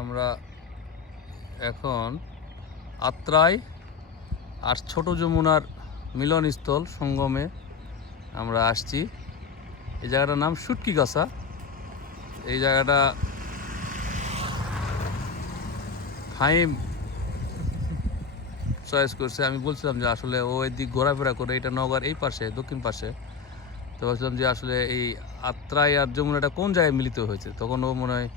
আমরা এখন আত্রাই আর ছোট যমুনার মিলনস্থল সঙ্গমে আমরা আসছি। এই জায়গাটার নাম শুটকিগাছা। এই জায়গাটা ফাহিম চয়েস করছে। আমি বলছিলাম যে আসলে ও এদিক ঘোরাফেরা করে, এটা নওগাঁর এই পাশে, দক্ষিণ পাশে। তো ভাবছিলাম যে আসলে এই আত্রাই আর যমুনাটা কোন জায়গায় মিলিত হয়েছে, তখন ও মনে হয়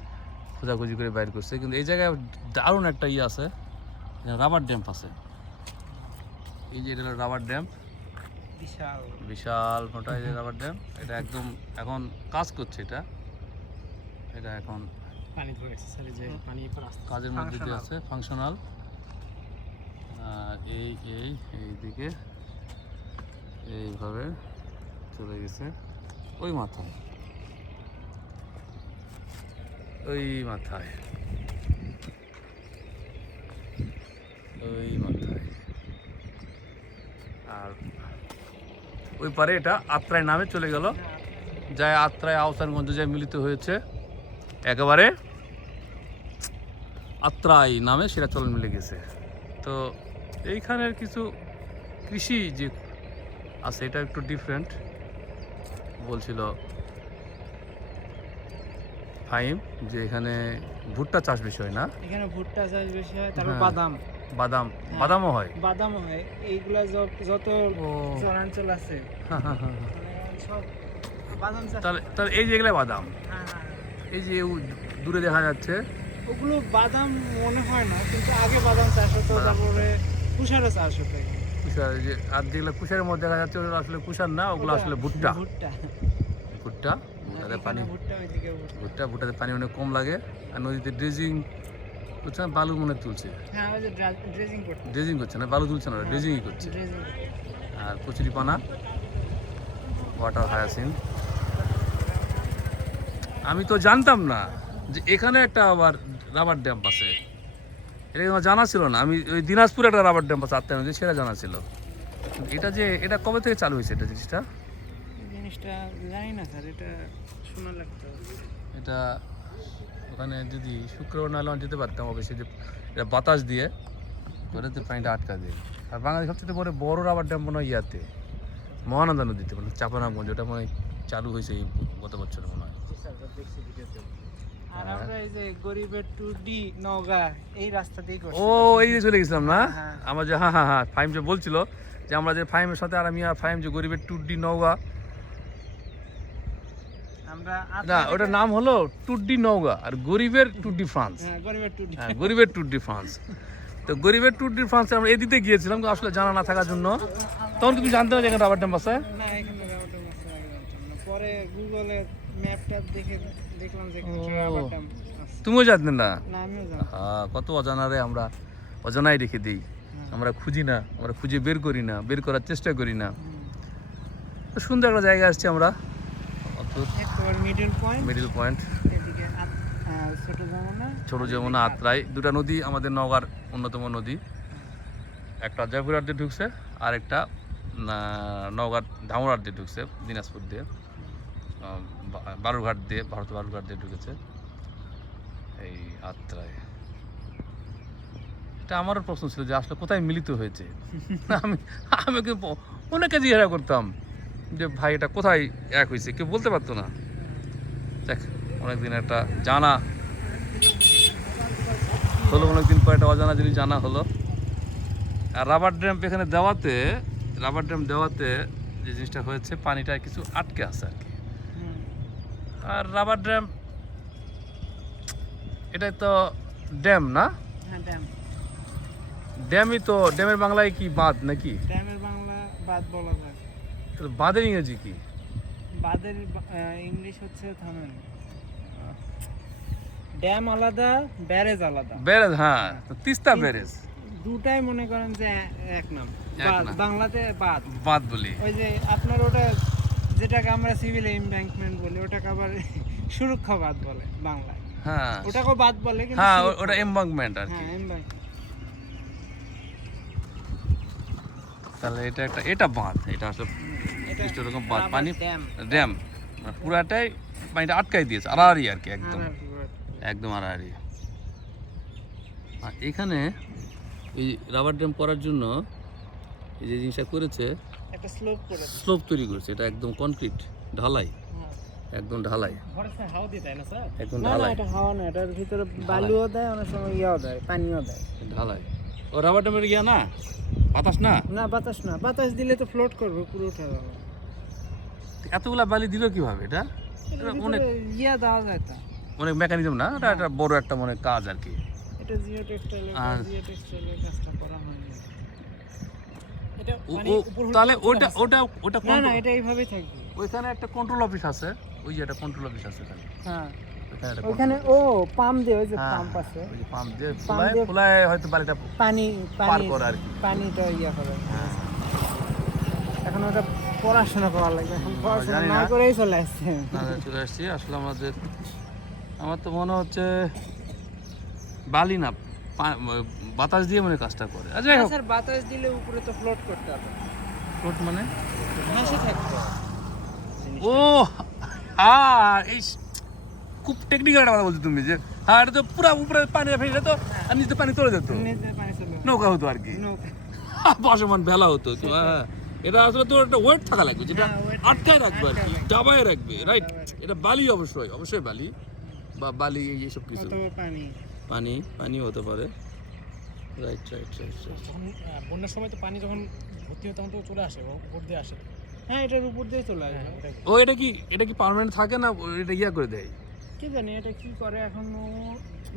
খোঁজাখুঁজি করে বাইর করছে। কিন্তু এই জায়গায় দারুণ একটা আছে, রাবার ড্যাম্প আছে। এই যে এটা হলো রাবার ড্যাম্প, বিশাল বিশাল মোটা এই যে রাবার ড্যাম্প। এটা একদম এখন কাজ করছে। এটা এখন পানি ধরেছে, যে পানি কাজের মধ্যে দিয়ে আছে, ফাংশনাল। এইদিকে এইভাবে চলে গেছে ওই মাথায়, ওই মাথায়। আর ওই পারে এটা আত্রাই নামে চলে গেল, যায় আত্রাই আহসানগঞ্জ যায় মিলিত হয়েছে একেবারে আত্রাই নামে, সেটা চলন মিলে গেছে। তো এইখানের কিছু কৃষি যে আছে এটা একটু ডিফারেন্ট বলছিল ফাহিম, যে এখানে ভুট্টা চাষ বেশি হয় না? এখানে ভুট্টা চাষ বেশি হয়, তারপর বাদামও হয়। এইগুলা যত চরাঞ্চল আছে সব বাদাম চাষ। তাহলে এই যে এগুলা বাদাম, এই যে দূরে দেখা যাচ্ছে ওগুলো বাদাম মনে হয় না, কিন্তু আগে বাদাম চাষ হতো, তারপরে কুশারও চাষ হতো। কুশার যে আর যেগুলো কুশারের মধ্যে দেখা যাচ্ছে ওগুলো আসলে কুশার না, ওগুলো আসলে ভুট্টা। ভুট্টাতে পানি অনেক কম লাগে। আর নদীতে ড্রেজিং করছে না, বালু মনে তুলছে। ড্রেজিং করছে না, বালু তুলছে না, ড্রেজিংই করছে। আর কচুরি পানা, ওয়াটার হায়াসিন্থ। আমি তো জানতাম না যে এখানে একটা আবার রাবার ড্যাম্প আছে, এটা আমার জানা ছিল না। আমি ওই দিনাজপুরে একটা রাবার ড্যাম্প আছে আত্মায় নদী, সেটা জানা ছিল। এটা কবে থেকে চালু হয়েছে এটা জিনিসটা জানি না স্যার, এটা শোনা লাগতো। এটা ওখানে যদি শুক্রবার নাহলে আমি যেতে পারতাম অবশ্যই, যে এটা বাতাস দিয়ে করে পানিটা আটকা দিয়ে। আর বাংলাদেশ সবচেয়ে বড় রাবার ড্যাম্প মনে হয় ইয়াতে, মহানন্দা নদীতে, মানে চাপানাগঞ্জ। ওটা মনে হয় চালু হয়েছে এই গত বছর মনে হয়। আর আমরা এই যে গরিবের ট্যুর ডি নওগাঁ এই রাস্তা দিয়ে ও এই যে চলে গেছিলাম না আমরা, যে হ্যাঁ ফাহিম যে বলছিল যে আমরা যে ফাহিমের সাথে, আর আমি আর ফাহিম যে গরিবের ট্যুর ডি নওগাঁ, না ওটার নাম হলো ট্যুর ডি নওগাঁ, আর গরিবের ট্যুর ডি ফ্রান্স। গরিবের ট্যুর ডি ফ্রান্স। তো গরিবের ট্যুর ডি ফ্রান্সে আমরা এদিকে গিয়েছিলাম, আসলে জানা না থাকার জন্য। তখন তুমি জানতে না যে এখানে রাবার ড্যাম্প আছে? পরে গুগলে ম্যাপটা দেখে দেখলাম যে রাবার ড্যাম্প আছে। তুমিও জানতে না? আমিও জানি। হ্যাঁ, কত অজানারে আমরা অজানাই রেখে দিই। আমরা খুঁজি না, আমরা খুঁজে বের করি না, বের করার চেষ্টা করি না। তো সুন্দর একটা জায়গা আসছি আমরা, মিডল পয়েন্ট। ছোট যমুনা, আত্রাই, দুটা নদী আমাদের নওগাঁর অন্যতম নদী। একটা জয়পুরহাট দিয়ে ঢুকছে, আর একটা নওগাঁর ধামরাট দিয়ে ঢুকছে, দিনাজপুর দিয়ে, বালুরঘাট দিয়ে, ভারতের বালুরঘাট দিয়ে ঢুকেছে এই আত্রাই। এটা আমারও প্রশ্ন ছিল যে আসলে কোথায় মিলিত হয়েছে। আমি অনেকে জিজ্ঞাসা করতাম যে ভাই এটা কোথায় এক হয়েছে, কেউ বলতে পারতো না। দেখ, অনেকদিন একটা জানা হলো, অনেকদিন পর একটা অজানা জিনিস জানা হলো। আর রাবার ড্যাম্প এখানে দেওয়াতে, যে জিনিসটা হয়েছে, পানিটা কিছু আটকে আছে আর কি। আর রাবার ড্যাম্প এটাই তো ড্যাম না? ড্যামই তো। ড্যামের বাংলায় কি বাঁধ নাকি? ড্যামের বাংলা বাঁধ বলা যায়। বাঁধের ইংরেজি কি? বাঁধের ইংলিশ হচ্ছে, থামেন, ড্যাম আলাদা, ব্যারেজ আলাদা। ব্যারেজ, হ্যাঁ, তিস্তা ব্যারেজ। দুটাই মনে করেন যে এক নাম। বাংলাতে বাঁধ বলি। ওই যে আপনার ওটা যেটাকে আমরা সিভিল এমব্যাঙ্কমেন্ট বলি, ওটাকে আবার সুরক্ষা বাঁধ বলে বাংলায়। হ্যাঁ, ওটাকেও বাঁধ বলে, কিন্তু হ্যাঁ ওটা এমবাঙ্কমেন্ট আর কি। তাহলে এটা বাঁধ, এটা আসলে এরকম বাঁধ, পানি ড্যাম পুরাটাই পানিটা আটকাই দিয়েছে, আড়াআড়ি আর কি, একদম আড়াআড়ি। আর এখানে এই রাবার ড্যাম করার জন্য এই যে জিনিসটা করেছে, একটা স্লোপ করে স্লোপ তৈরি করেছে, এটা একদম কনক্রিট ঢালাই, একদম ঢালাই, হাওয়া দিয়ে দেয় না স্যার? একদম না না, ঢালাই, এটা হাওয়া না, এটার ভিতরে বালুও দেয়, অনেক সময় ইয়াও দেয়, পানিও দেয়। ঢালাই। ও রাবার ড্যামের ইয়া না, বাতাস না, না বাতাস না, বাতাস দিলে তো ফ্লোট করবে, পুরো উঠে যাবে। এতগুলা বালি দিল কিভাবে? এটা অনেক ইয়া দেওয়া যায় তা, অনেক মেকানিজম না, এটা একটা বড় একটা মনে কাজ আর কি। এটা জিও টেক্সটাইলের কাজটা করা হয়নি। এটা তাহলে ওটা ওটা ওটা না না, এটা এইভাবেই থাকবে। ওইখানে একটা কন্ট্রোল অফিস আছে, ওই যে একটা কন্ট্রোল অফিস আছে এখানে। হ্যাঁ, ওইখানে একটা ওখানে ও পাম্প দিয়ে, ওই যে হ্যাঁ, পাম্প আছে, ওই যে পাম্প দিয়ে পাম্প ফুলায় দিয়ে ফুলায় হয়তো বালিটা পানি পার পানি করে আর কি। পানিটা ইয়া করে। এখন ওটা পড়াশোনা করা লাগবে, এখন পড়াশোনা জানি না না। করেই চলে আসছে। চলে আসছি আসলে আমার তো মনে হচ্ছে বালি না, বাতাস দিয়ে মনে হয় কাজটা করে। আচ্ছা যাই হোক, স্যার বাতাস দিলে উপরে তো ফ্লোট করতে হবে, ফ্লোট মানে ভেসে থাকবে। ও হ্যাঁ, এই খুব টেকনিক্যাল একটা কথা বলছো তুমি, যে হ্যাঁ এটা তো পুরো উপরে পানি ফেলে তো আর নিচে পানি চলে যেত, নিচে পানি চলে যাবে। নৌকা হতো আর কি, নৌকা। বসমান ভেলা হতো তো। হ্যাঁ, এটা আসলে তোর একটা ওয়েট থাকা লাগবে, যেটা হ্যাঁ, weight আটকায় রাখবে আর কি, আটকায় রাখবে। ডাবায় রাখবে, রাইট? ডাবায় রাখবে। এটা বালি, অবশ্যই অবশ্যই বালি বা বালি এইসব কিছু, অথবা পানি। পানিও হতে পারে। Right right right. যখন বন্যার সময় তো পানি যখন ভর্তি হয় তখন তো চলে আসে, উপর দিয়ে আসে। হ্যাঁ, এটার উপর দিয়ে চলে আসবে। ও এটা কি পার্মানেন্ট থাকে না, এটা ইয়া করে দেয়? কি জানি এটা কি করে এখন,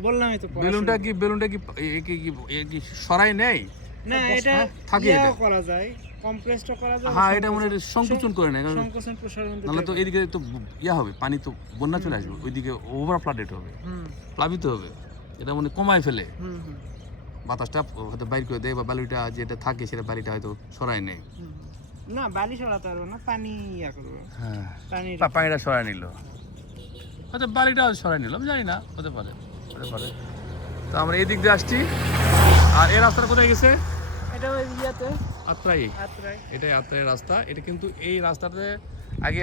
বললামই তো বেলুনটা কি সরাই নেয়? না, এটা হ্যাঁ, থাকে ইয়াও এটা। করা যায়, কমপ্রেসটা করা যায়। হ্যাঁ, এটা মনে হয় সংকোচন করে নেয়, কারণ সংকোচন প্রসারণ দুটোই নাহলে তো করে। এদিকে তো ইয়া হবে, পানি তো বন্যা চলে আসবে, ওইদিকে ওভার ফ্লাডেড হবে, হুম প্লাবিত হবে। এটা মানে কমায় ফেলে, হুম হুম, বাতাসটা হয়তো বাইর করে দেয়, বা বালিটা যেটা থাকে সেটা বালিটা হয়তো সরাই নেয়। হুম। না, বালি সরাতে পারবে না, পানি ইয়া করবে, হ্যাঁ, পানি পানিটা সরাই নিল, হয়তো বালিটা সরাই নিল, আমি জানি না, হতে পারে। তো আমরা এই দিক দিয়ে আসছি, আর এই রাস্তাটা কোথায় গেছে? এটা ওই ইয়াতে আত্রাই, আত্রাই। এটাই আত্রাই রাস্তা। এটা কিন্তু এই রাস্তাতে আগে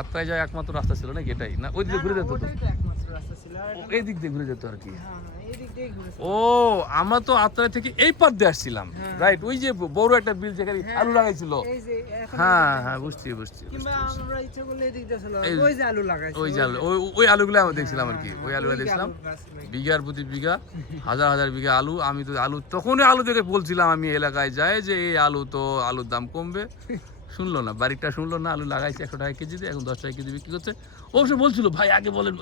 আত্রাই যায় একমাত্র রাস্তা ছিল নাকি? এটাই না, ওই দিকে ঘুরে যেত তো, ওটাই তো একমাত্র রাস্তা ছিল, আর এটা এই দিক দিয়ে ঘুরে যেত আর কি। হ্যাঁ হ্যাঁ, এই দিক দিয়ে ঘুরেছে। ও, আমরা তো আত্রাই থেকে এই পার দিয়ে আসছিলাম, হ্যাঁ। রাইট? ওই যে বড় একটা বিল যেখানে হ্যাঁ, আলু লাগাইছিল। এই যে এখন হ্যাঁ এই দিক দিয়ে হ্যাঁ, আসছে। বুঝছি। কিংবা আমরা ইচ্ছে করলে এই দিক দিয়ে চলে এই- ওই যে আলু লাগাইছে, ওই যে আলু, ওই আলুগুলো আমরা দেখছিলাম আর কি, ওই আলুগুলো ওই দেখছিলাম, আলুর গাছ লাগাইছে। বিঘার প্রতি বিঘা, হাজার হাজার বিঘা আলু। আমি তো আলু, তখনই আলু দেখে বলছিলাম আমি এলাকায় যাই যে এই আলুর দাম কমবে, শুনলো না, বাড়িটা শুনলো না। আলু লাগাইছে 100 টাকা কেজি দিয়ে, এখন 10 টাকা কেজি বিক্রি করছে। অবশ্য বলছিল ভাই আগে বলেন,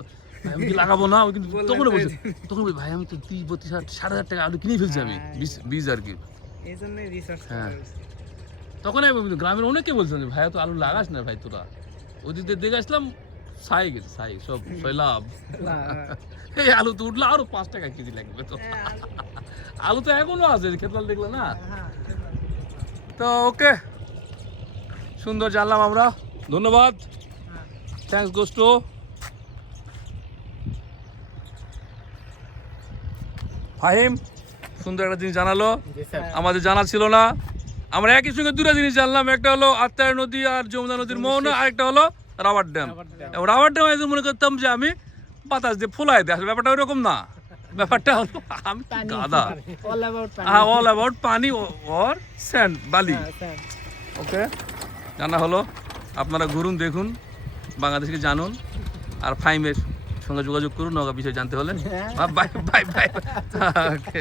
ভাই আমি কি লাগাবো না, ও কিন্তু তখন বলছে, তখন বলি ভাই আমি তো 30-32-7,500 টাকা আলু কিনে ফেলছি আমি, বীজ আর কি। এই জন্যই রিসার্চ হ্যাঁ। করা হয়েছে। তখন আমি গ্রামের অনেকে বলছিলাম যে ভাইয়া তো আলু লাগাস না ভাই, তোরা ওদিক দিয়ে দেখে আসলাম, ছাই গেছে, ছাই সব লাভ। এই আলু তো উঠলো আরো 5 টাকা কেজি লাগবে তো। আলু তো এখনো আছে, খেতলাল দেখলে না। হ্যাঁ, তো ওকে, সুন্দর জানলাম আমরা, ধন্যবাদ, থ্যাঙ্কস গোস টু ফাহিম, সুন্দর একটা জিনিস জানালো, আমাদের জানা ছিল না। আমরা একই সঙ্গে দুটো জিনিস জানলাম, একটা হলো আত্রাই নদী আর যমুনা নদীর মোহনা, আরেকটা হলো রাবার ড্যাম। রাবার ড্যাম আমি মনে করতাম যে আমি বাতাস দিয়ে ফুলাই দেয়, আসলে ব্যাপারটা ওইরকম না। ব্যাপারটা হলো আমি কি গাধা, all about পানি। হ্যাঁ, অল অ্যাবাউট পানি ওর স্যান্ড, বালি। হ্যাঁ, স্যার। ওকে, জানা হলো। আপনারা ঘুরুন, দেখুন, বাংলাদেশকে জানুন, আর ফাইমের সঙ্গে যোগাযোগ করুন নৌকা বিষয়ে জানতে হলে। Bye bye bye. ওকে।